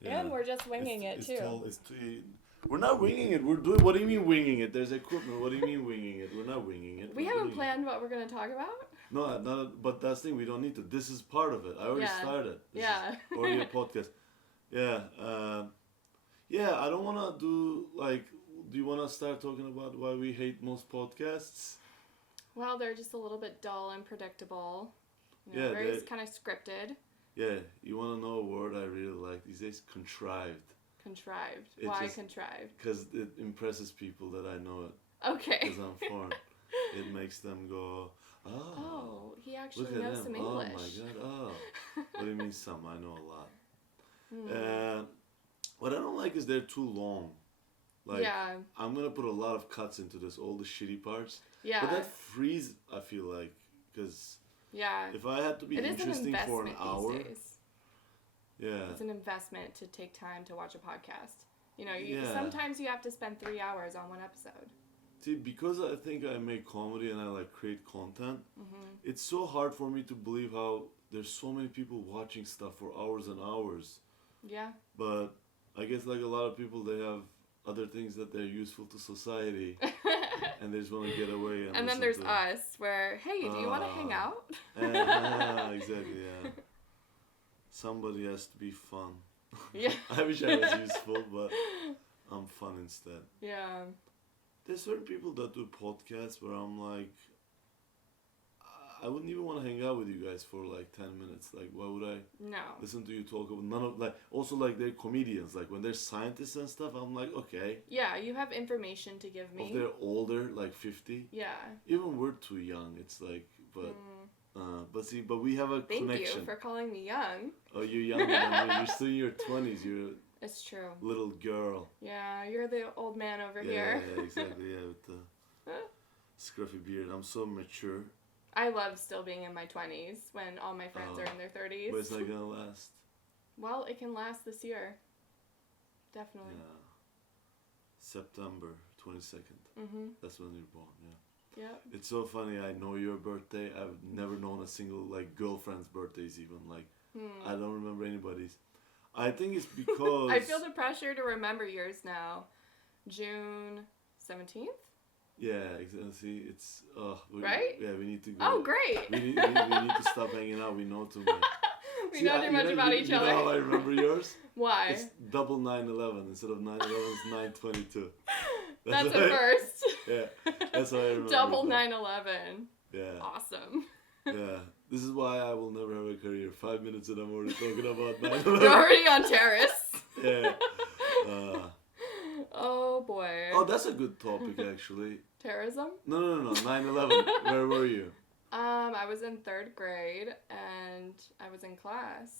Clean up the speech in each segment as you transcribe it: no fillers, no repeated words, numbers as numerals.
Yeah. And we're just winging it It's too. tall. We're not winging it. We're doing. What do you mean winging it? There's equipment. What do you mean winging it? We're not winging it. We We're haven't doing it. planned what we're gonna talk about. No, not. But that's the thing. We don't need to. This is part of it. I already Yeah. started. This Yeah. is already a podcast. Yeah. Yeah. I don't want to do like. Do you want to start talking about why we hate most podcasts? Well, they're just a little bit dull and predictable. Yeah, very they- kind of scripted, Yeah. You want to know a word I really like these days? Contrived. contrived. It Why just- contrived? Because it impresses people that I know it. Okay. Because I'm foreign. It makes them go, oh. Oh, he actually Look at knows them. some Oh English. my god. Oh. What do you mean some? I know a lot. Hmm. What I don't like is they're too long. Like yeah. I'm gonna put a lot of cuts into this, all the shitty parts. Yeah. But that frees. I feel like because yeah. if I had to be It is an interesting for an investment hour, these days. yeah, It's an investment to take time to watch a podcast. Yeah. Sometimes you have to spend 3 hours on one episode. see, because I think I make comedy and I like create content. Mm-hmm. It's so hard for me to believe how there's so many people watching stuff for hours and hours. Yeah. But I guess like a lot of people, they have other things that they're useful to society, and they just want to get away. And then listen there's to- us, where, hey, do you want to hang out? Exactly, yeah. Somebody has to be fun. Yeah. I wish I was useful, but I'm fun instead. Yeah. There's certain people that do podcasts where I'm like, I wouldn't even want to hang out with you guys for like 10 minutes. Like, why would I No. listen to you talk about none of like? Also, like they're comedians. Like when they're scientists and stuff, I'm like, okay. Yeah, you have information to give If me. they're older, like 50, Yeah. even we're too young. It's like, but we have a Thank connection. you for calling me young. Oh, you're younger than me. You're still in your 20s. You're It's true. a little girl. Yeah, you're the old man over Yeah, here. yeah, exactly. Yeah, with the scruffy beard. I'm so mature, I love still being in my 20s when all my friends Oh. are in their 30s. but it's not gonna last. Well, it can last this year. Definitely. Yeah. September 22nd. Mm-hmm. That's when you're born. Yeah. Yep. It's so funny. I know your birthday. I've never known a single like girlfriend's birthdays even. Like I don't remember anybody's. I think it's because I feel the pressure to remember yours now. June 17th? Yeah, exactly. See, it's Right? Yeah, we need to go. Oh, great! We need to stop hanging out. We know too much. We See, know too much about each you other. know how I remember yours? Why? It's double 9/11 instead of 9/11. It's 9/22. That's a why- first. Yeah, that's how I remember. Double it. 9/11. Yeah, Awesome. yeah. This is why I will never have a career. 5 minutes and I'm already talking about We're 9/11. already on terrace. Yeah. Uh, Oh boy. oh, that's a good topic actually. Terrorism? No. 9/11. Where were you? I was in 3rd grade and I was in class.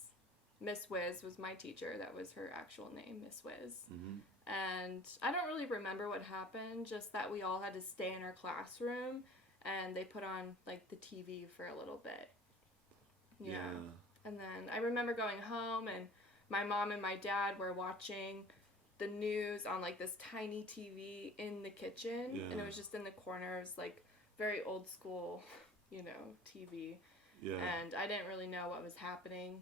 Miss Wiz was my teacher. That was her actual name, Miss Wiz. Mm-hmm. And I don't really remember what happened, just that we all had to stay in our classroom and they put on like the TV for a little bit. Yeah. And then I remember going home and my mom and my dad were watching the news on like this tiny TV in the kitchen. Yeah. And it was just in the corners, like very old school, TV. Yeah. And I didn't really know what was happening.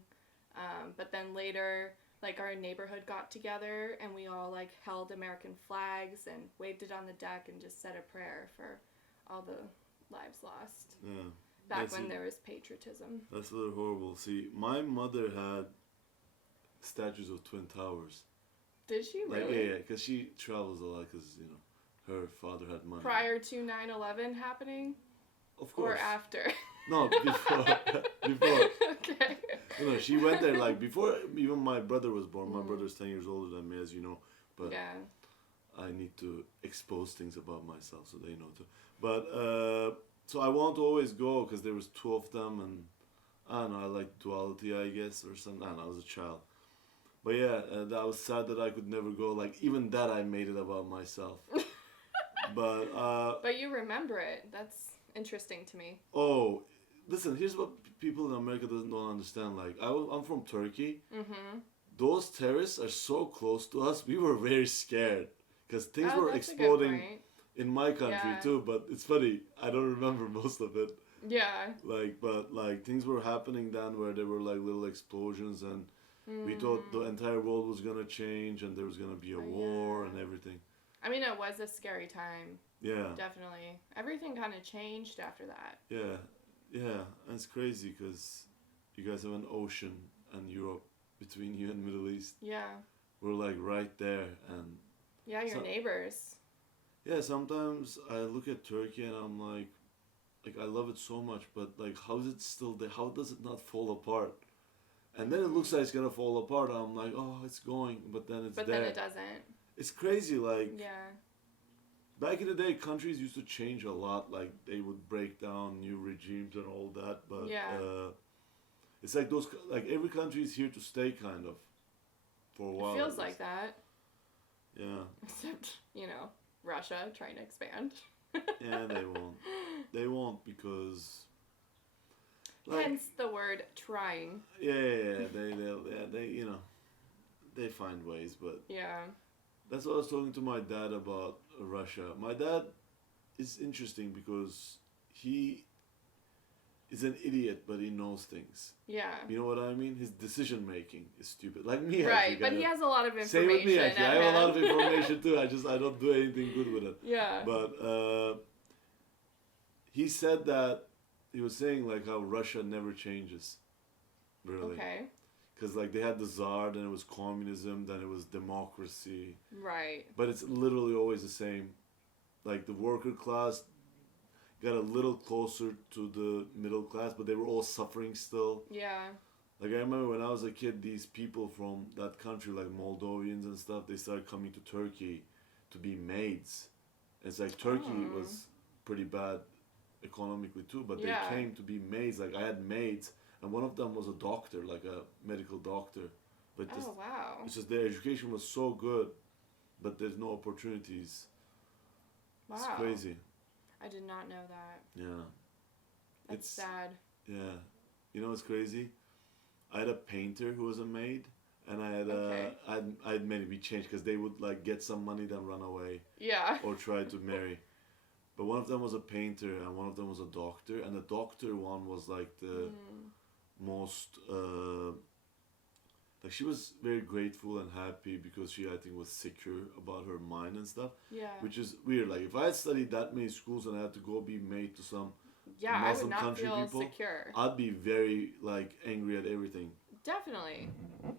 But then later, like our neighborhood got together and we all like held American flags and waved it on the deck and just said a prayer for all the lives lost. Yeah. Back That's when it. there was patriotism. That's a little horrible. See, my mother had statues of Twin Towers. Did she Like, really? yeah, because she travels a lot because, her father had money. Prior to 9/11 happening? Of course. Or after? No, before. Before. Okay. She went there, like, before even my brother was born. My Mhm. brother's 10 years older than me, as you know. But Yeah. I need to expose things about myself so they know too. But, so I want to always go because there was 2 of them and I don't know, I like duality, I guess, or something. I don't know, I was a child. But yeah, that was sad that I could never go. Like, even that I made it about myself. But, But you remember it. That's interesting to me. oh, listen, here's what people in America don't understand. Like, I'm from Turkey. Mm-hmm. Those terrorists are so close to us. We were very scared because things Oh, were that's a good exploding point. in my country Yeah. too. But it's funny, I don't remember most of it. Yeah. But things were happening then where there were like little explosions and We thought the entire world was gonna change and there was gonna be a war and everything. I mean, it was a scary time. Yeah. Definitely. Everything kind of changed after that. Yeah, yeah, and it's crazy because you guys have an ocean and Europe between you and Middle East. Yeah. We're like right there, and yeah, your neighbors. Yeah, sometimes I look at Turkey and I'm like I love it so much, but like, how is it still there? How does it not fall apart? And then it looks like it's gonna fall apart. And I'm like, oh, it's going, but then it's there. But then it doesn't. It's crazy, like. Yeah. Back in the day, countries used to change a lot. Like they would break down new regimes and all that. But it's like those. Like every country is here to stay, kind of. For a while. It feels like that. Yeah. Except Russia trying to expand. Yeah, they won't. They won't because. Like, hence the word trying. Yeah. They they find ways, but. Yeah. That's what I was talking to my dad about Russia. My dad is interesting because he is an idiot, but he knows things. Yeah. You know what I mean? His decision making is stupid. Like me, right? Actually, but he has a lot of information. Same with me. Actually, I have a lot of information too. I don't do anything good with it. Yeah. But he said that he was saying like how Russia never changes. Really. Okay. Because like they had the Tsar, then it was communism, then it was democracy. Right. But it's literally always the same. Like the worker class got a little closer to the middle class, but they were all suffering still. Yeah. Like I remember when I was a kid, these people from that country, like Moldovians and stuff, they started coming to Turkey to be maids. And it's like Turkey was pretty bad economically too, but they came to be maids. Like I had maids. And one of them was a doctor, like a medical doctor. But wow. It's just their education was so good, but there's no opportunities. Wow. It's crazy. I did not know that. Yeah. That's sad. Yeah. You know what's crazy? I had a painter who was a maid, and I had many. We changed because they would like get some money then run away. Yeah. Or try to marry. But one of them was a painter and one of them was a doctor, and the doctor one was like the most like she was very grateful and happy because she I think was secure about her mind and stuff. Yeah. Which is weird. Like if I had studied that many schools and I had to go be made to some Muslim I would not country feel people, secure. I'd be very like angry at everything. Definitely.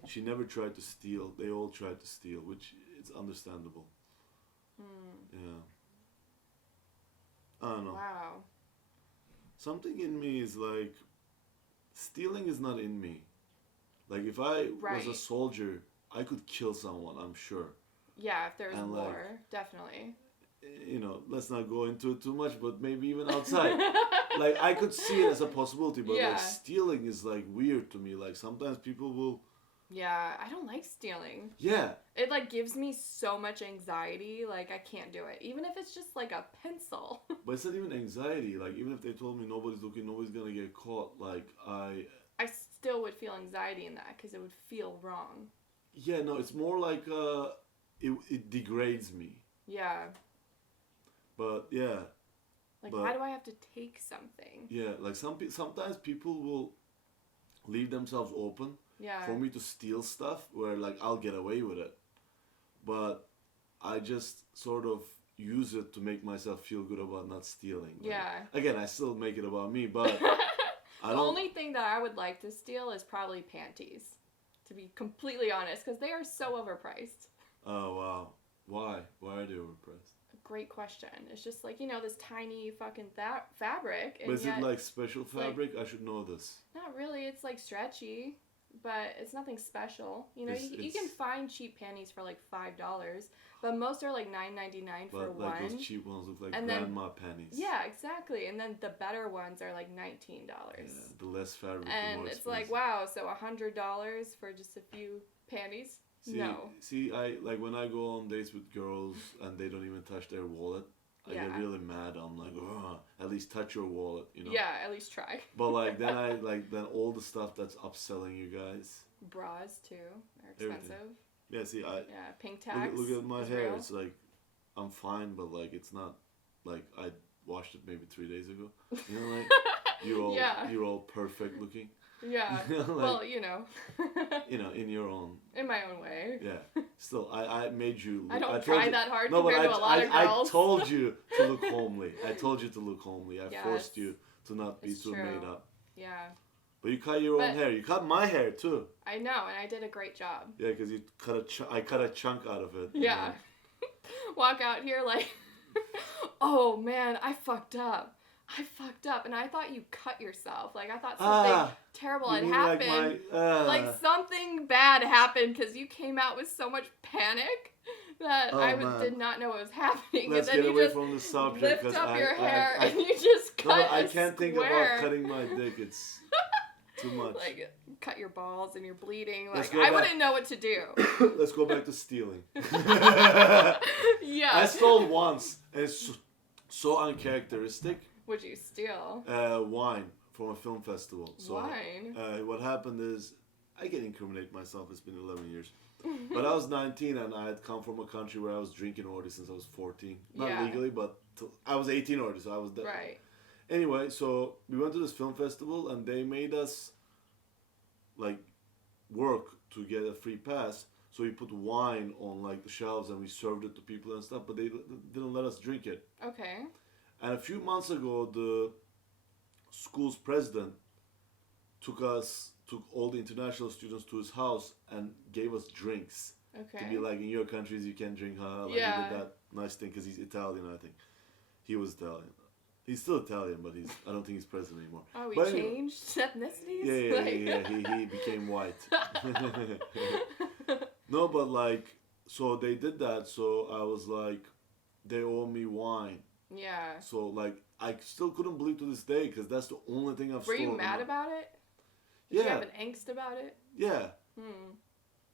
She never tried to steal. They all tried to steal, which it's understandable. Yeah. I don't know. Wow. Something in me is like, stealing is not in me. Like if I was a soldier, I could kill someone, I'm sure. Yeah, if there was war, definitely. Let's not go into it too much, but maybe even outside. Like I could see it as a possibility, but like stealing is like weird to me. Like sometimes people will. Yeah, I don't like stealing. Yeah. It like gives me so much anxiety, like I can't do it. Even if it's just like a pencil. But it's not even anxiety. Like even if they told me nobody's looking, nobody's gonna get caught, like I still would feel anxiety in that because it would feel wrong. Yeah, no, it's more like it degrades me. Yeah. But yeah. Like why do I have to take something? Yeah, like sometimes people will leave themselves open. Yeah. For me to steal stuff where like I'll get away with it. But I just sort of use it to make myself feel good about not stealing. Like, again, I still make it about me, but the only thing that I would like to steal is probably panties. To be completely honest, because they are so overpriced. Oh wow. Why? Why are they overpriced? Great question. It's just like, this tiny fucking fabric. But is it like special fabric? Like, I should know this. Not really. It's like stretchy. But it's nothing special. You can find cheap panties for like $5, but most are like $9.99 for one. Like those cheap ones look like grandma panties. Yeah, exactly. And then the better ones are like $19. Yeah, the less fabric, and the more it's expensive. Like, wow, so $100 for just a few panties? No. See, I like when I go on dates with girls and they don't even touch their wallet. I get really mad. I'm like, oh, at least touch your wallet, Yeah, at least try. But like then then all the stuff that's upselling you guys. Bras too, they're expensive. Everything. Yeah, see, pink tax. Look at my hair. Real. It's like, I'm fine, but like it's not like I washed it maybe 3 days ago. Like you're all perfect looking. Yeah. Like, well, you know. in your own. In my own way. Yeah. Still, I made you. I don't told try you, that hard no, compared but to a lot of girls. I told you to look homely. I told you to look homely. I Yes. forced you to not be It's too true. made up. Yeah. But you cut your own hair. You cut my hair too. I know, and I did a great job. Yeah, because you I cut a chunk out of it. Yeah. Walk out here like, oh man, I fucked up. And I thought you cut yourself. Like, I thought something terrible had happened. Like something bad happened because you came out with so much panic that did not know what was happening. Let's and then get you away just from the subject. lift up your hair and you just cut I can't think about cutting my dick. It's too much. Like, cut your balls and you're bleeding. Let's Like, I wouldn't know what to do. Let's go back to stealing. Yeah. I stole once, and it's so uncharacteristic. What'd you steal? Wine from a film festival. So, wine? What happened is, I can incriminate myself, it's been 11 years. But I was 19 and I had come from a country where I was drinking already since I was 14. Not legally, but I was 18 already, so I was there. Right. Anyway, so we went to this film festival and they made us like work to get a free pass. So we put wine on like the shelves and we served it to people and stuff, but they didn't let us drink it. Okay. And a few months ago, the school's president took all the international students to his house and gave us drinks. Okay. To be like, in your countries you can drink, huh? Like, he did that nice thing because he's Italian, I think. He was Italian. He's still Italian, but I don't think he's president anymore. Oh, he but changed ethnicities? Yeah. He became white. No, but like, so they did that. So I was like, they owe me wine. Yeah. So like, I still couldn't believe to this day because that's the only thing I've stolen. Were you mad about it? Did you have an angst about it? Yeah.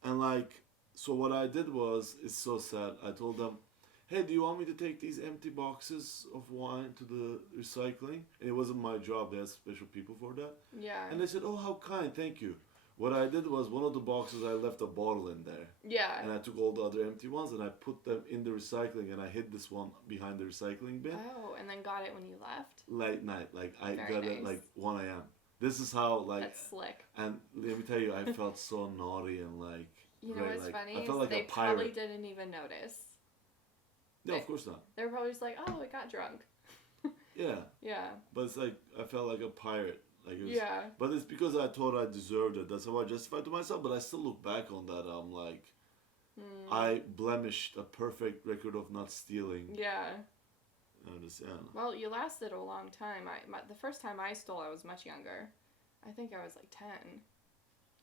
And like, so what I did was, it's so sad. I told them, hey, do you want me to take these empty boxes of wine to the recycling? And it wasn't my job. They had special people for that. Yeah. And they said, oh, how kind, thank you. What I did was, one of the boxes, I left a bottle in there. Yeah. And I took all the other empty ones and I put them in the recycling and I hid this one behind the recycling bin. Oh, and then got it when you left? Late night. Like, I Very got nice. it like 1 a.m. This is how, like... That's slick. And let me tell you, I felt so naughty and like... You know what's funny? I felt like they a pirate. probably didn't even notice. No, of course not. They were probably just like, oh, it got drunk. Yeah. Yeah. But it's like, I felt like a pirate. Like it was, yeah. But it's because I thought I deserved it. That's how I justified to myself. But I still look back on that. I'm like, I blemished a perfect record of not stealing. Yeah. Yeah. Well, you lasted a long time. The first time I stole, I was much younger. I think I was like 10.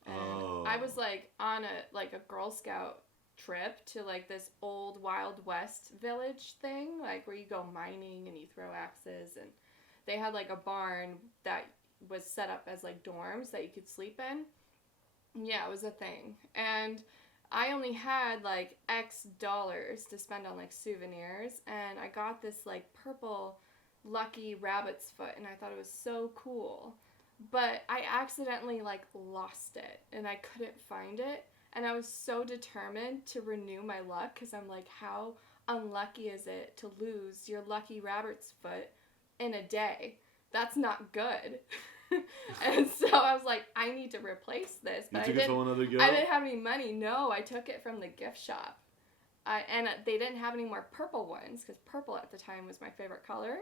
And I was like on a Girl Scout trip to like this old Wild West village thing, like where you go mining and you throw axes, and they had like a barn that was set up as like dorms that you could sleep in. Yeah, it was a thing. And I only had like X dollars to spend on like souvenirs, and I got this like purple lucky rabbit's foot, and I thought it was so cool. But I accidentally like lost it and I couldn't find it, and I was so determined to renew my luck because I'm like, how unlucky is it to lose your lucky rabbit's foot in a day? That's not good. And so I was like, I need to replace this. But you took it from another girl? I didn't have any money. No, I took it from the gift shop. And they didn't have any more purple ones because purple at the time was my favorite color.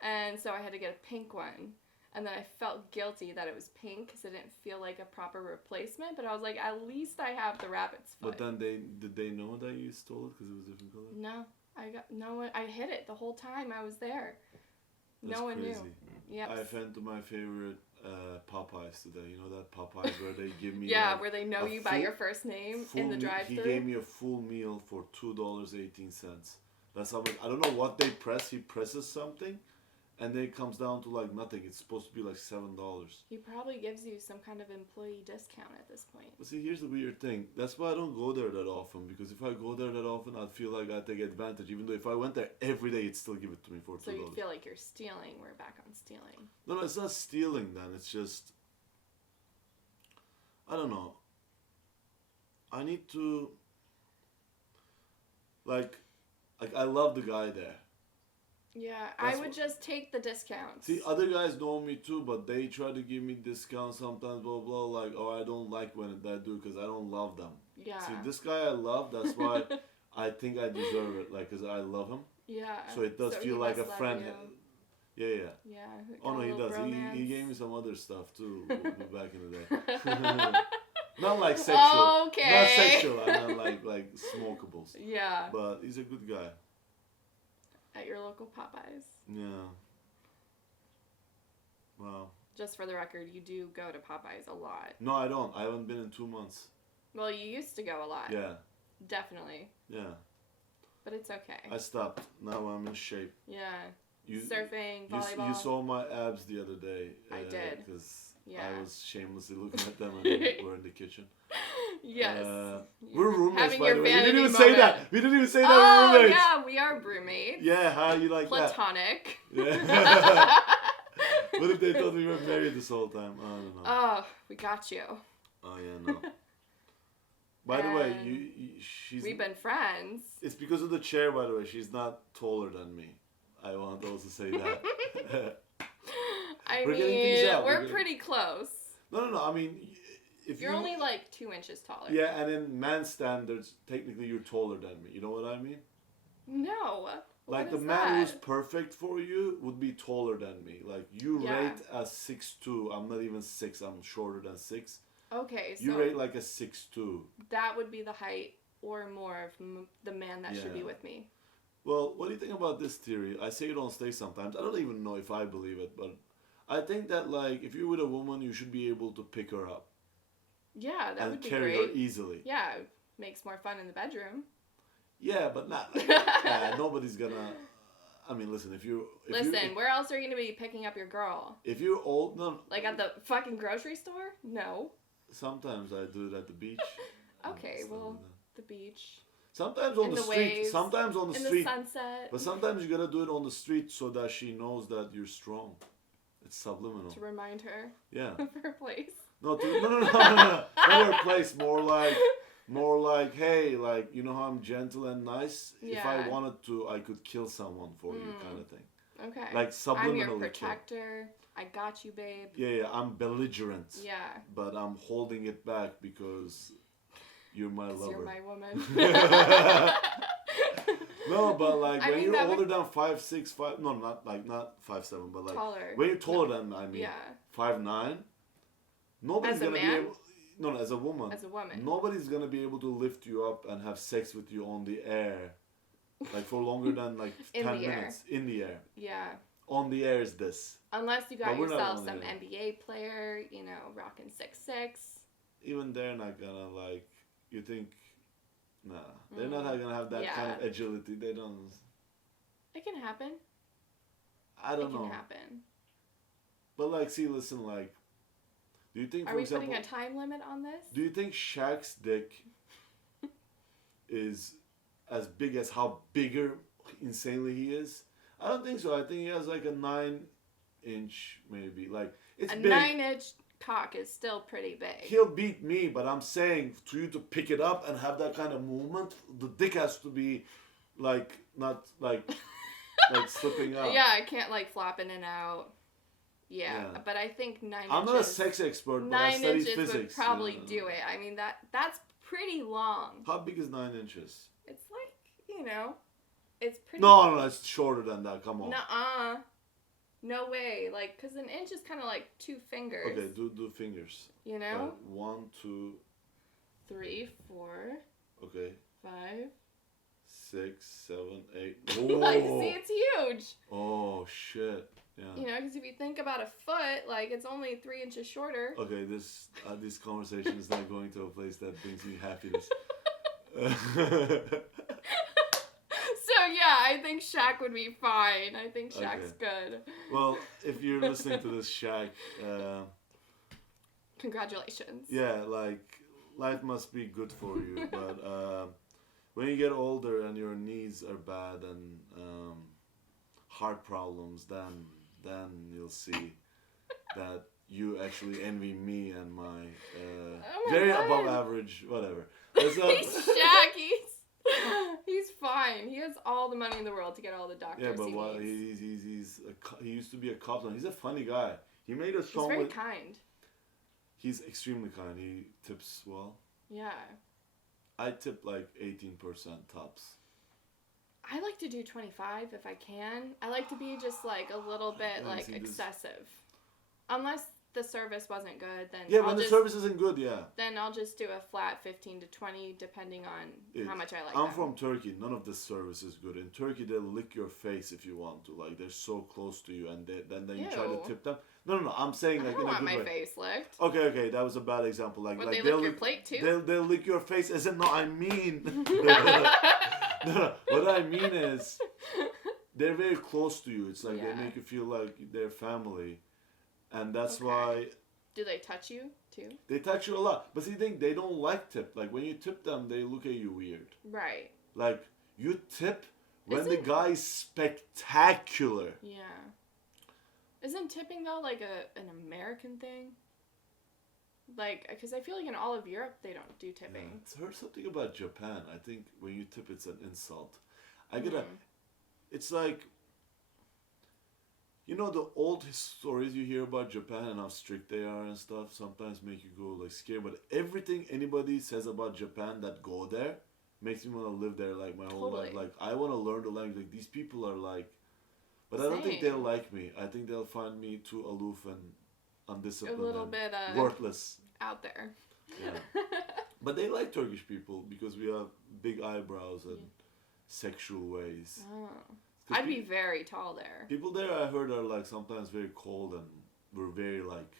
And so I had to get a pink one. And then I felt guilty that it was pink because it didn't feel like a proper replacement. But I was like, at least I have the rabbit's foot. But then did they know that you stole it because it was a different color? No, I hid it the whole time I was there. That's no one crazy. knew. Yep. I went to my favorite Popeyes today. You know that Popeyes where they give me yeah, where they know you by your first name in the drive-thru. He gave me a full meal for $2.18. That's how much. I don't know what they press. He presses something, and then it comes down to like nothing. It's supposed to be like $7. He probably gives you some kind of employee discount at this point. But see, here's the weird thing. That's why I don't go there that often, because if I go there that often, I'd feel like I'd take advantage. Even though if I went there every day, it'd still give it to me for $2. So you feel like you're stealing. We're back on stealing. No, it's not stealing then. It's just, I don't know. I need to, like I love the guy there. Yeah, That's I would what- just take the discounts. See, other guys know me too, but they try to give me discounts sometimes, blah, blah, like, oh, I don't like when they do because I don't love them. Yeah. See, this guy I love, that's why I think I deserve it, like, because I love him. Yeah. So it does So feel he like a must love friend. you. Yeah. Yeah. Oh, got no, a he little does. He gave me bromance. some other stuff too back in the day. Not like sexual. Okay. Not sexual. I mean, like smokables. Yeah. But he's a good guy. At your local Popeyes. Yeah. Wow. Just for the record, you do go to Popeyes a lot. No, I don't. I haven't been in 2 months. Well, you used to go a lot. Yeah. Definitely. Yeah. But it's okay. I stopped. Now I'm in shape. Yeah. You, Surfing, you, volleyball. you saw my abs the other day. I did. Because Yeah. I was shamelessly looking at them and we're in the kitchen. Yes. We're roommates, Having by your the way. We didn't vanity even say moment. that. We didn't even say that Oh, we're roommates. yeah, we are roommates. Yeah, how you like Platonic. that? Yeah. What if they thought we were married this whole time? I don't know. Oh, we got you. Oh, yeah, no. By the way, she's... We've been friends. It's because of the chair, by the way. She's not taller than me. I want to also say that. I We're getting things mean, out. we're pretty close. No. I mean, if You're only like 2 inches taller. Yeah, and in man standards, technically you're taller than me. You know what I mean? No. Like What the is man who's that? perfect for you would be taller than me. Like you Yeah. rate as 6'2". I'm not even 6. I'm shorter than 6. Okay, so You rate like a 6'2". that would be the height or more of the man that should be Yeah. with me. Well, what do you think about this theory? I say it on stage sometimes. I don't even know if I believe it, but I think that like if you're with a woman, you should be able to pick her up Yeah, that and would be carry great. her easily. Yeah, it makes more fun in the bedroom. Yeah, but not like nobody's gonna. I mean, listen. Listen, where else are you gonna be picking up your girl? If you're old, no. Like at the fucking grocery store? No. Sometimes I do it at the beach. Okay, Stuff well, like that. the beach. Sometimes on in the the street. waves, Sometimes on the in street. the sunset. But sometimes you gotta do it on the street so that she knows that you're strong. It's subliminal. To remind her Yeah. of her place. No. No. Not her place. More like, hey, like you know how I'm gentle and nice. If I Yeah. wanted to, I could kill someone for you, kind of thing. Okay. Like subliminally. I'm your kill. protector. I got you, babe. Yeah. I'm belligerent. Yeah. But I'm holding it back because you're my 'Cause lover. you're my woman. No, but like I when mean, you're that older would- than 5'6", no, not 5'7", but like Taller. when you're taller than I mean Yeah. 5'9", nobody's As a gonna be man? able. No, as a woman. As a woman. Nobody's gonna be able to lift you up and have sex with you on the air, like for longer than like In 10 the air. minutes in the air. Yeah. On the air is this. Unless you got But we're not yourself on some the- NBA player, you know, rocking 6'6". Even they're not gonna like. You think? Nah, they're not gonna have that Yeah. kind of agility. They don't. It can happen. I don't It know. can happen. But like, see, listen, like, do you think, Are for we example, putting a time limit on this? do you think Shaq's dick is as big as how bigger insanely he is? I don't think so. I think he has like a 9-inch maybe. Like it's A big. 9-inch cock is still pretty big. He'll beat me, but I'm saying to you to pick it up and have that kind of movement, the dick has to be like not like like slipping out. Yeah, I can't like flop in and out. Yeah, Yeah. but I think 9 I'm inches. not a sex expert, but I 9 studied inches physics. would probably yeah. do it. I mean that's pretty long. How big is 9 inches? It's like, you know, it's pretty. No, it's shorter than that. Come on. Nuh-uh. No way. Like, cause an inch is kind of like 2 fingers. Okay, do fingers. You know. 1, 2. 3, 4, Okay, 5. 6, 7, 8. Like, Oh, see, it's huge. oh shit. Yeah. You know, because if you think about a foot, like it's only 3 inches shorter. Okay, this conversation is not going to a place that brings me happiness. So yeah, I think Shaq would be fine. I think Shaq's good. Well, if you're listening to this, Shaq, Congratulations. yeah, like life must be good for you, but when you get older and your knees are bad and heart problems, then you'll see that you actually envy me and my, Oh my very God. above average, whatever. There's a- He's Shaq. He's fine. He has all all the money in the world to get all the doctors Yeah, but he what, needs. he used to be a cop. He's a funny guy. He made a He's song very with. kind. He's extremely kind. He tips well. Yeah. I tip like 18% tops. I like to do 25 if I can. I like to be just like a little bit like excessive. Unless the service wasn't good, then yeah, when the service isn't good, yeah. Then I'll just do a flat 15 to 20 depending on how much I like. I'm them. from Turkey. None of the service is good. In Turkey, they'll lick your face if you want to. Like they're so close to you, and then you try to tip them. No. I'm saying like I don't in a want good my way. face licked. Okay, that was a bad example. Like Would they they'll lick your plate too? They'll lick your face. As in, no, I mean. No, what I mean is, they're very close to you. It's like they make you feel like they're family, and that's why. Do they touch you too? They touch you a lot, but see, they don't like tip. Like when you tip them, they look at you weird. Right. Like you tip when the guy is spectacular. Yeah. Isn't tipping though like an American thing? Like, because I feel like in all of Europe they don't do tipping. Yeah. I heard something about Japan. I think when you tip, it's an insult. It's like, you know, the old stories you hear about Japan and how strict they are and stuff sometimes make you go like scared. But everything anybody says about Japan that go there makes me want to live there like my whole life. Like I want to learn the language. Like these people are like, but I don't think they'll like me. I think they'll find me too aloof and undisciplined. A little bit worthless. Out there. Yeah. But they like Turkish people because we have big eyebrows and sexual ways. Oh. I'd be very tall there. People there, I heard, are like sometimes very cold and we're very like,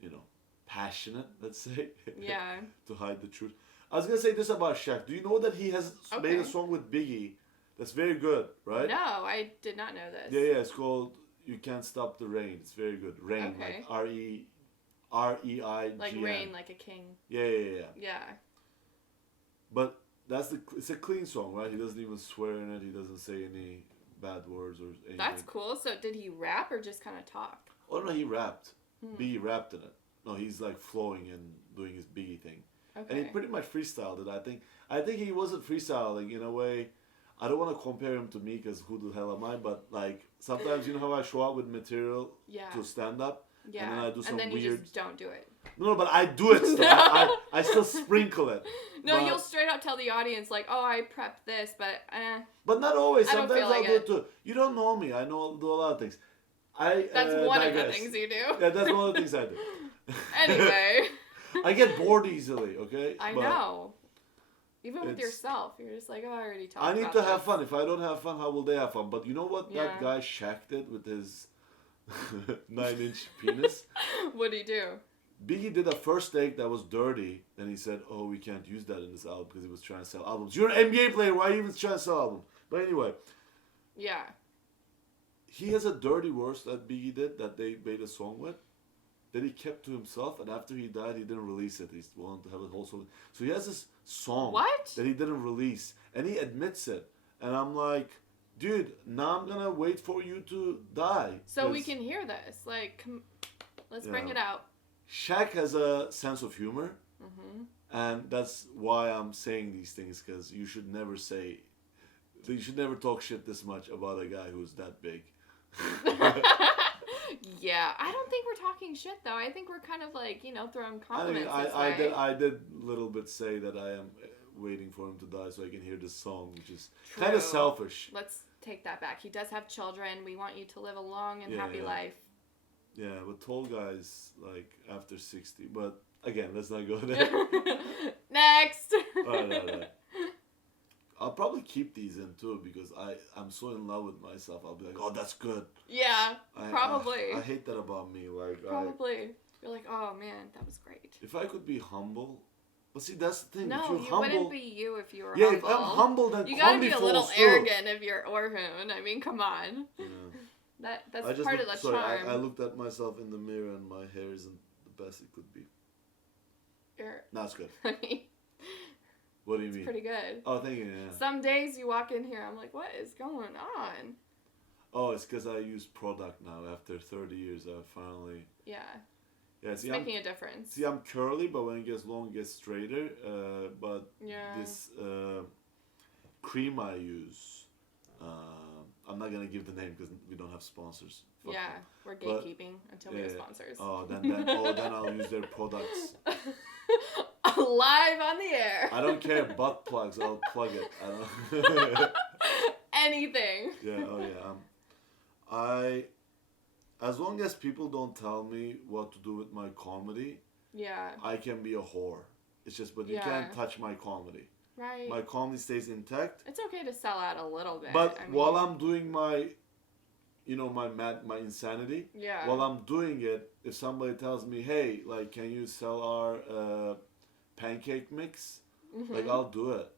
you know, passionate, let's say. Yeah. To hide the truth. I was going to say this about Shaq. Do you know that he has made a song with Biggie that's very good, right? No, I did not know this. Yeah, it's called You Can't Stop the Rain. It's very good. Rain, like R-E-I-G-N. Like rain, like a king. Yeah. Yeah. But it's a clean song, right? He doesn't even swear in it. He doesn't say any bad words or anything. That's cool. So did he rap or just kind of talk? Oh no, he rapped. Biggie rapped in it. No, he's like flowing and doing his Biggie thing. Okay. And he pretty much freestyled it. I think he wasn't freestyling in a way. I don't want to compare him to me because who the hell am I? But like sometimes you know how I show up with material to stand up. Yeah. And then I do some weird. You just don't do it. No, but I do it still. I still sprinkle it. No, you'll straight up tell the audience like, "Oh, I prepped this," but. But not always. Sometimes I'll do it too. You don't know me. I do a lot of things. That's one of the things you do. Yeah, that's one of the things I do. Anyway. I get bored easily. Okay. I know. Even with yourself, you're just like, "Oh, I already talked about I need to have fun. If I don't have fun, how will they have fun?" But you know what that guy Shaq did with his 9-inch penis? What'd he do? Biggie did a first take that was dirty. Then he said, "Oh, we can't use that in this album because he was trying to sell albums." You're an NBA player. Why are you even trying to sell albums? But anyway. Yeah. He has a dirty verse that Biggie did that they made a song with. That he kept to himself, and after he died, he didn't release it. He wanted to have it whole song. So he has this song that he didn't release, and he admits it. And I'm like, dude, now I'm gonna wait for you to die. So we can hear this. Like, let's bring it out. Shaq has a sense of humor, and that's why I'm saying these things. Because you should never talk shit this much about a guy who's that big. Yeah, I don't think we're talking shit though. I think we're kind of like, throwing compliments. I did a little bit say that I am waiting for him to die so I can hear this song, which is kind of selfish. Let's take that back. He does have children. We want you to live a long and happy life. Yeah, but tall guys like after 60. But again, let's not go there. Next. All right. I'll probably keep these in too because I'm so in love with myself. I'll be like, oh, that's good. Yeah, probably. I hate that about me. Like probably. You're like, oh man, that was great. If I could be humble, but see, that's the thing. No, if you're wouldn't be you if you were humble. Yeah, if I'm humble, then you gotta be a little arrogant if you're Orhun. I mean, come on. Yeah. That's part of the charm. I looked at myself in the mirror and my hair isn't the best it could be. No, it's good. I mean. What do you mean? It's pretty good. Oh, thank you. Yeah. Some days you walk in here, I'm like, what is going on? Oh, it's because I use product now. After 30 years, I finally. Yeah. Yeah, it's making a difference. See, I'm curly, but when it gets long, it gets straighter. But this cream I use, I'm not gonna give the name because we don't have sponsors. Fuck Yeah, them. we're gatekeeping until we have sponsors. Then I'll use their products. Live on the air. I don't care, butt plugs, I'll plug it. I don't. Anything. Yeah. Oh yeah. As long as people don't tell me what to do with my comedy, Yeah. I can be a whore. It's just, but you can't touch my comedy. Right. My comedy stays intact. It's okay to sell out a little bit. But while I'm doing my, my insanity. Yeah. While I'm doing it, if somebody tells me, hey, like, can you sell our pancake mix? Mm-hmm. Like, I'll do it.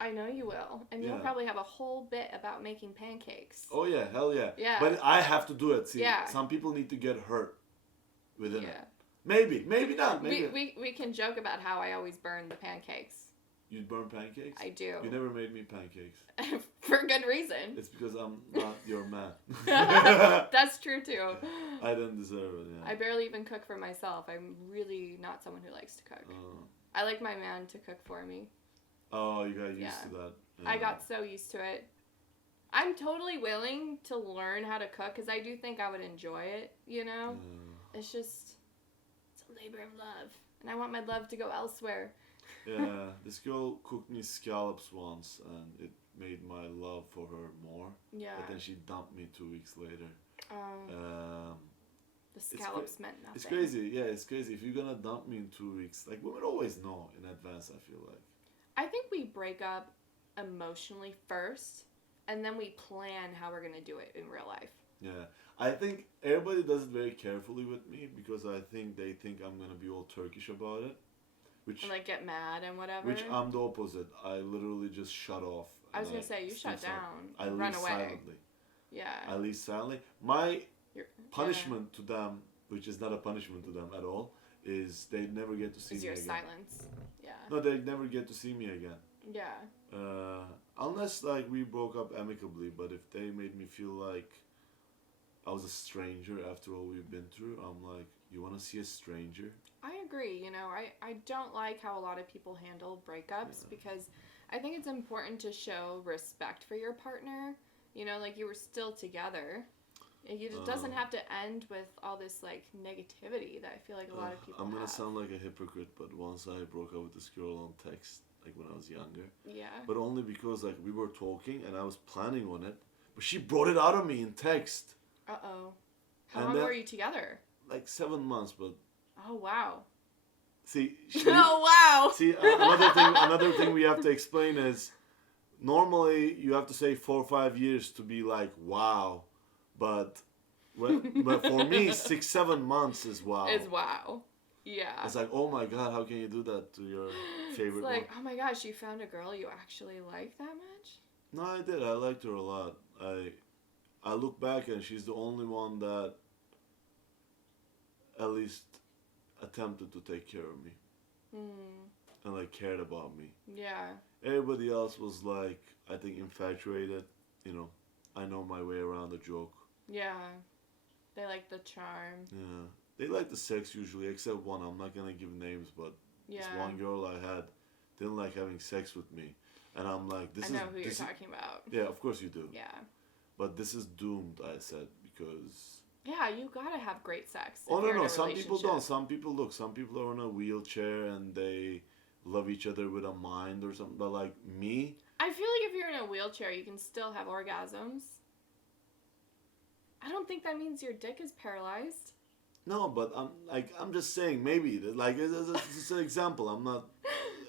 I know you will. And you'll probably have a whole bit about making pancakes. Oh, yeah. Hell yeah. Yeah. But I have to do it. See, some people need to get hurt within it. Maybe not. Maybe. We can joke about how I always burn the pancakes. You burn pancakes? I do. You never made me pancakes. For good reason. It's because I'm not your man. That's true too. I don't deserve it, yeah. I barely even cook for myself. I'm really not someone who likes to cook. I like my man to cook for me. Oh, you got used to that. Yeah. I got so used to it. I'm totally willing to learn how to cook because I do think I would enjoy it, It's just, it's a labor of love. And I want my love to go elsewhere. Yeah, this girl cooked me scallops once and it made my love for her more. Yeah. But then she dumped me 2 weeks later. The scallops meant nothing. It's crazy. Yeah, it's crazy. If you're gonna dump me in 2 weeks, like women always know in advance, I feel like. I think we break up emotionally first and then we plan how we're gonna do it in real life. Yeah. I think everybody does it very carefully with me because I think they think I'm gonna be all Turkish about it. And like get mad and whatever. Which I'm the opposite. I literally just shut off. I was gonna say you shut down. I run leave away. silently. Yeah. I leave silently. My punishment to them, which is not a punishment to them at all, is they never get to see me again. Is your silence. Yeah. No, they never get to see me again. Yeah. Unless like we broke up amicably, but if they made me feel like I was a stranger after all we've been through, I'm like, you want to see a stranger? I agree. I don't like how a lot of people handle breakups because I think it's important to show respect for your partner. Like you were still together. It doesn't have to end with all this like negativity that I feel like a lot of people I'm gonna have. sound like a hypocrite, but once I broke up with this girl on text, like when I was younger. Yeah. But only because like we were talking and I was planning on it, but she brought it out of me in text. Uh-oh. How long were you together? Like 7 months, but... Oh, wow. See... Oh, wow! See, another thing we have to explain is, normally you have to say 4 or 5 years to be like, wow. But for me, 6-7 months is wow. Is wow. Yeah. It's like, oh my God, how can you do that to your favorite one? It's like, one? oh my gosh, you found a girl you actually like that much? No, I did. I liked her a lot. I look back and she's the only one that at least attempted to take care of me. And like cared about me. Yeah. Everybody else was like, I think infatuated. I know my way around a joke. Yeah. They like the charm. Yeah. They like the sex usually, except one. I'm not gonna give names, but this one girl I had didn't like having sex with me. And I'm like, I know who you're talking about. Yeah, of course you do. Yeah. But this is doomed, I said, because... Yeah, you gotta have great sex. Oh, no, some people don't. Some people are in a wheelchair and they love each other with a mind or something. But like me... I feel like if you're in a wheelchair, you can still have orgasms. I don't think that means your dick is paralyzed. No, but I'm just saying, maybe. Like, it's an example. I'm not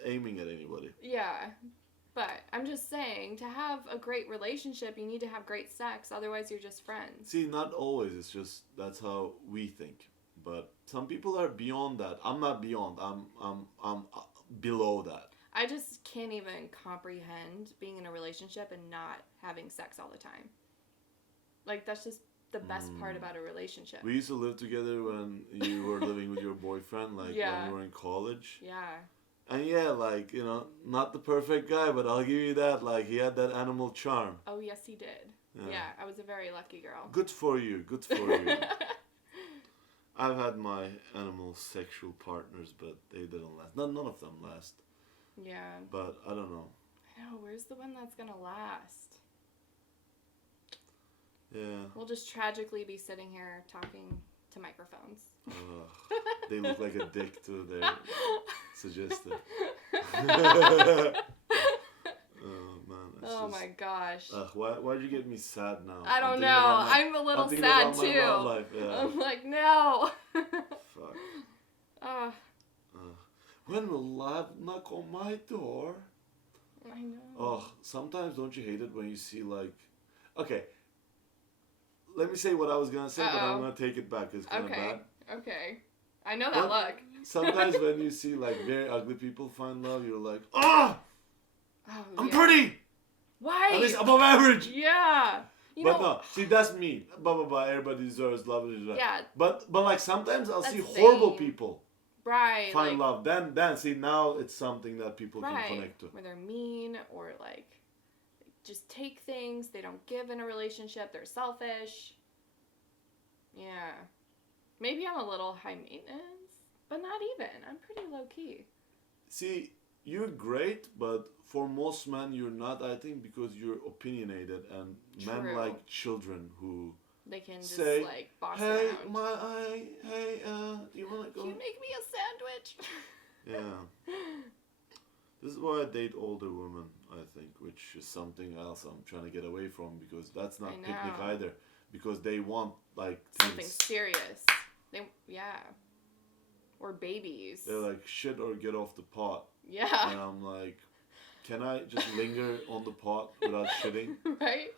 aiming at anybody. Yeah. But I'm just saying, to have a great relationship, you need to have great sex. Otherwise, you're just friends. See, not always. It's just that's how we think. But some people are beyond that. I'm not beyond. I'm below that. I just can't even comprehend being in a relationship and not having sex all the time. Like, that's just the best part about a relationship. We used to live together when you were living with your boyfriend, like when you were in college. Yeah. And yeah, like, not the perfect guy, but I'll give you that. Like, he had that animal charm. Oh, yes, he did. Yeah, I was a very lucky girl. Good for you. Good for you. I've had my animal sexual partners, but they didn't last. None of them last. Yeah. But I don't know. I know, we're who's the one that's gonna last? Yeah. We'll just tragically be sitting here talking to microphones. They look like a dick to their suggested. Oh man. Oh my gosh. Why'd you get me sad now? I don't know. I'm a little sad too. Yeah. I'm like, no. Fuck. When will love knock on my door? I know. Oh, sometimes don't you hate it when you see like, okay. Let me say what I was gonna say, but I'm gonna take it back. It's kind of bad. Okay. I know that look. Sometimes when you see like very ugly people find love, you're like, oh, I'm pretty. Why? At least above average. Yeah. No, see that's me. Blah blah blah. Everybody deserves love. Blah, blah, blah. Yeah. But like sometimes I'll see horrible people. Right. Find love. Then see now it's something that people can connect to. Where they're mean or like just take things. They don't give in a relationship. They're selfish. Yeah. Maybe I'm a little high maintenance, but not even. I'm pretty low key. See, you're great, but for most men you're not, I think, because you're opinionated and men like children who they can just say, like boss hey, around. Do you want to go? Can you make me a sandwich? Yeah. This is why I date older women, I think, which is something else I'm trying to get away from because that's not picnic either. Because they want like something serious. Or babies. They're like shit or get off the pot. Yeah. And I'm like, can I just linger on the pot without shitting? Right?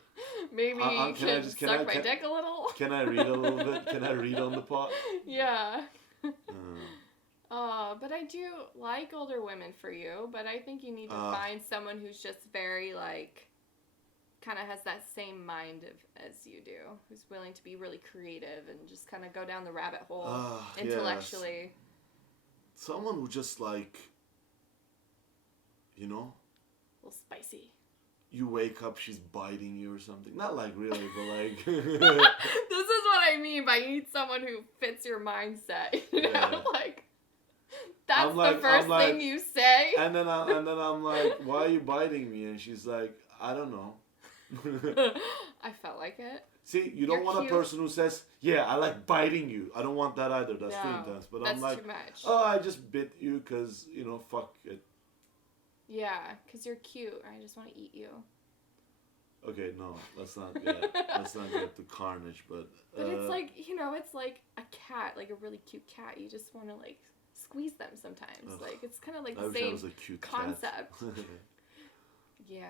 Maybe you can suck my dick a little. Can I read a little bit? Can I read on the pot? Yeah. But I do like older women for you, but I think you need to find someone who's just very like kind of has that same mind as you do, who's willing to be really creative and just kind of go down the rabbit hole intellectually. Yes. Someone who just like, you know, a little spicy. You wake up, she's biting you or something. Not like really, but like. This is what I mean by you need someone who fits your mindset. You know, like that's the first thing you say. And then I'm like, why are you biting me? And she's like, I don't know. I felt like it. See, you don't want a person who says, yeah, I like biting you. I don't want that either. That's too intense. But I'm like, too much. Oh, I just bit you because, you know, fuck it. Yeah, because you're cute. I just want to eat you. Okay, no, let's not get to carnage, but it's like, you know, it's like a cat, like a really cute cat. You just want to like squeeze them sometimes. Ugh. Like it's kind of like the same concept. Yeah.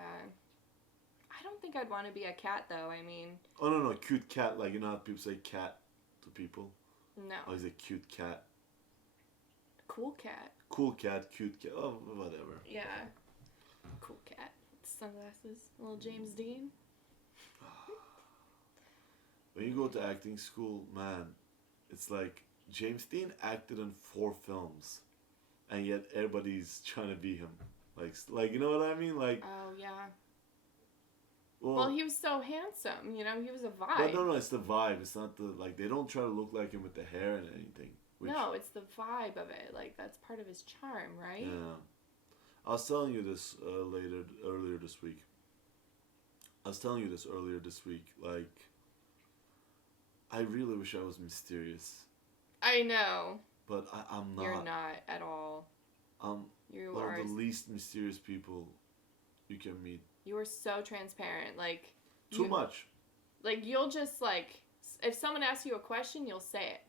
I don't think I'd want to be a cat, though. I mean... Oh, no, cute cat. Like, you know how people say cat to people? No. Oh, he's a cute cat. Cool cat. Cool cat, cute cat. Oh, whatever. Yeah. Cool cat. Sunglasses. A little James Dean. When you go to acting school, man, it's like James Dean acted in 4 films. And yet everybody's trying to be him. Like you know what I mean? Like... Oh, yeah. Well, he was so handsome, you know, he was a vibe. But no, it's the vibe. It's not the, like, they don't try to look like him with the hair and anything. No, it's the vibe of it. Like, that's part of his charm, right? Yeah. I was telling you this earlier this week. Like, I really wish I was mysterious. I know. But I'm not. You're not at all. I'm one of the least mysterious people you can meet. You are so transparent, like... Too much. Like, you'll just, like... If someone asks you a question, you'll say it.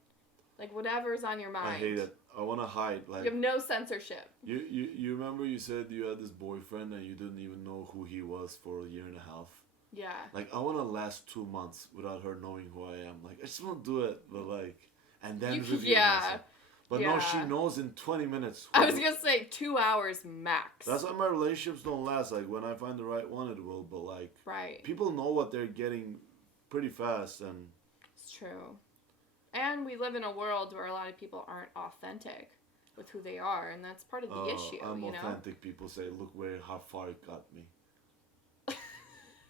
Like, whatever's on your mind. I hate it. I want to hide. Like, you have no censorship. You remember you said you had this boyfriend and you didn't even know who he was for a year and a half? Yeah. Like, I want to last 2 months without her knowing who I am. Like, I just want to do it, but, like... And then reveal myself. But no, she knows in 20 minutes. I was going to say 2 hours max. That's why my relationships don't last. Like, when I find the right one, it will. But, like, people know what they're getting pretty fast. And it's true. And we live in a world where a lot of people aren't authentic with who they are. And that's part of the issue, authentic people say, look how far it got me.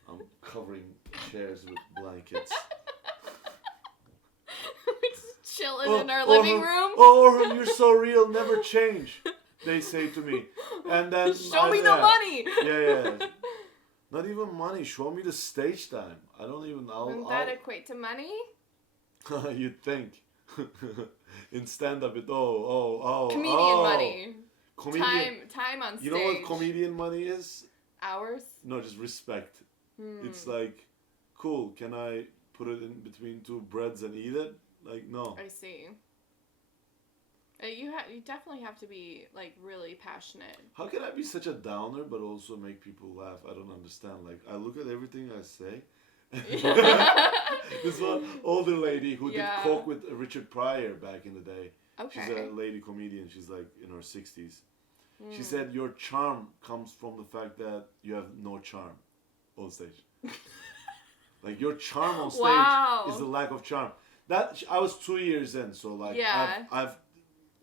I'm covering chairs with blankets. Chilling in our living room. Oh, you're so real, never change. They say to me, and then show me the money. Yeah. Not even money. Show me the stage time. I don't even. Wouldn't that equate to money? You'd think. In stand-up, Comedian money. Comedian. Time on stage. You know what comedian money is? Hours? No, just respect. It's like, cool, can I put it in between two breads and eat it? Like, no. I see. You definitely have to be like really passionate. How can I be such a downer but also make people laugh? I don't understand. Like, I look at everything I say. This one older lady who did coke with Richard Pryor back in the day. Okay. She's a lady comedian. She's like in her 60s. She said your charm comes from the fact that you have no charm on stage. Like your charm on stage is the lack of charm. That I was 2 years in, so like I've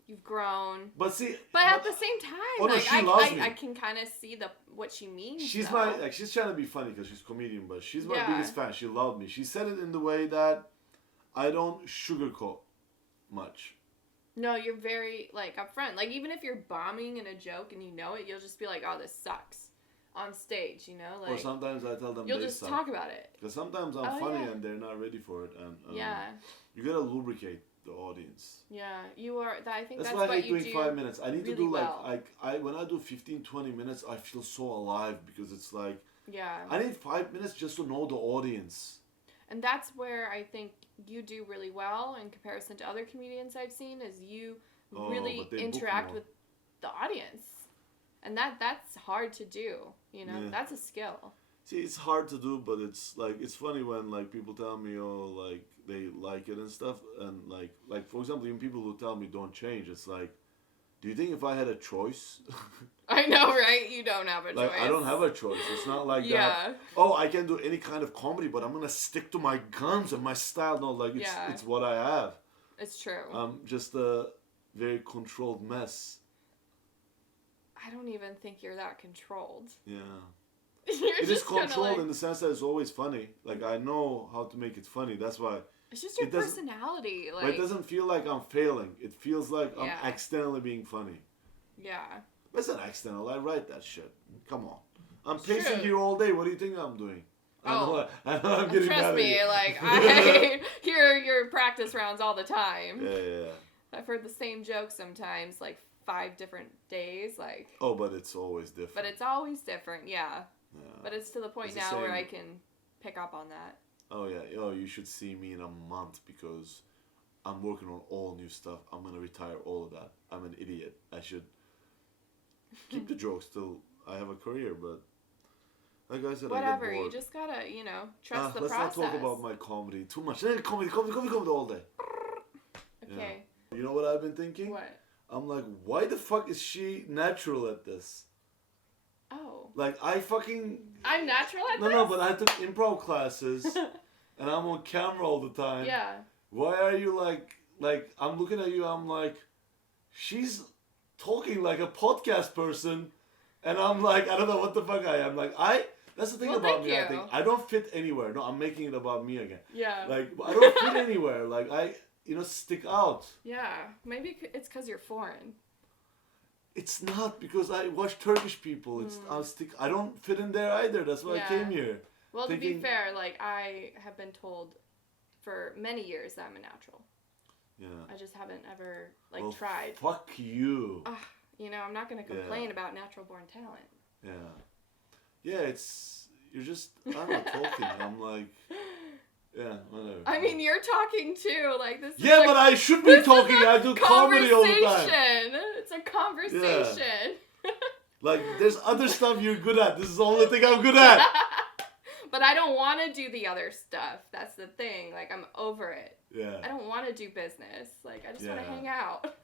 you've grown. But see, but at the same time, like she loves me. I can kind of see what she means. She's she's trying to be funny because she's a comedian, but she's my biggest fan. She loved me. She said it in the way that I don't sugarcoat much. No, you're very like upfront. Like even if you're bombing in a joke and you know it, you'll just be like, "Oh, this sucks," on stage. You know, like. Or sometimes I tell them you'll just talk about it. Because sometimes I'm funny and they're not ready for it, and you gotta lubricate the audience. Yeah, you are. I think that's why what I hate you doing do 5 minutes. I need really to do well. when I do 15, 20 minutes, I feel so alive because it's like. Yeah. I need 5 minutes just to know the audience. And that's where I think you do really well in comparison to other comedians I've seen. Is you really interact with the audience, and that's hard to do. You know, that's a skill. See, it's hard to do, but it's like it's funny when like people tell me, oh, like they like it and stuff, and like for example, even people who tell me don't change. It's like, do you think if I had a choice? I know, right? You don't have a choice. I don't have a choice. It's not like that. Oh, I can do any kind of comedy, but I'm gonna stick to my guns and my style. No, like it's what I have. It's true. I'm just a very controlled mess. I don't even think you're that controlled. Yeah. It is controlled in the sense that it's always funny. Like I know how to make it funny. That's why. It's just your personality. Like, but it doesn't feel like I'm failing. It feels like I'm accidentally being funny. Yeah. It's not accidental. I write that shit. Come on. I'm pacing here all day. What do you think I'm doing? I know I'm getting trust me, like I hear your practice rounds all the time. Yeah. I've heard the same joke sometimes, like 5 different days, like. Oh, but it's always different. But it's always different, yeah. But it's to the point now where I can pick up on that. Oh yeah. Oh, you should see me in a month because I'm working on all new stuff. I'm gonna retire all of that. I'm an idiot. I should keep the jokes till I have a career, but like I said, whatever. I get bored. You just gotta, trust the let's process. Let's not talk about my comedy too much. Comedy all day. Okay. Yeah. You know what I've been thinking? What? I'm like, why the fuck is she natural at this? Oh. Like, I'm natural at this? No, but I took improv classes, and I'm on camera all the time. Yeah. Why are you like, I'm looking at you, I'm like, she's talking like a podcast person, and I'm like, I don't know what the fuck I am. Like, that's the thing about me, I think. I don't fit anywhere. No, I'm making it about me again. Yeah. Like, I don't fit anywhere. Like, stick out. Yeah. Maybe it's because you're foreign. It's not because I watch Turkish people. I don't fit in there either. That's why I came here. Well, to be fair, like I have been told for many years that I'm a natural. Yeah. I just haven't ever tried. Fuck you. I'm not gonna complain about natural born talent. Yeah. Yeah, you're just I'm not talking. I'm like. Yeah, whatever. I mean, you're talking too. Like this. Yeah, but I should be talking. I do comedy all the time. It's a conversation. Yeah. Like, there's other stuff you're good at. This is the only thing I'm good at. But I don't want to do the other stuff. That's the thing. Like, I'm over it. Yeah. I don't want to do business. Like, I just want to hang out.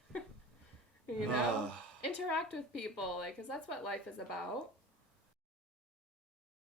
Interact with people. Like, because that's what life is about.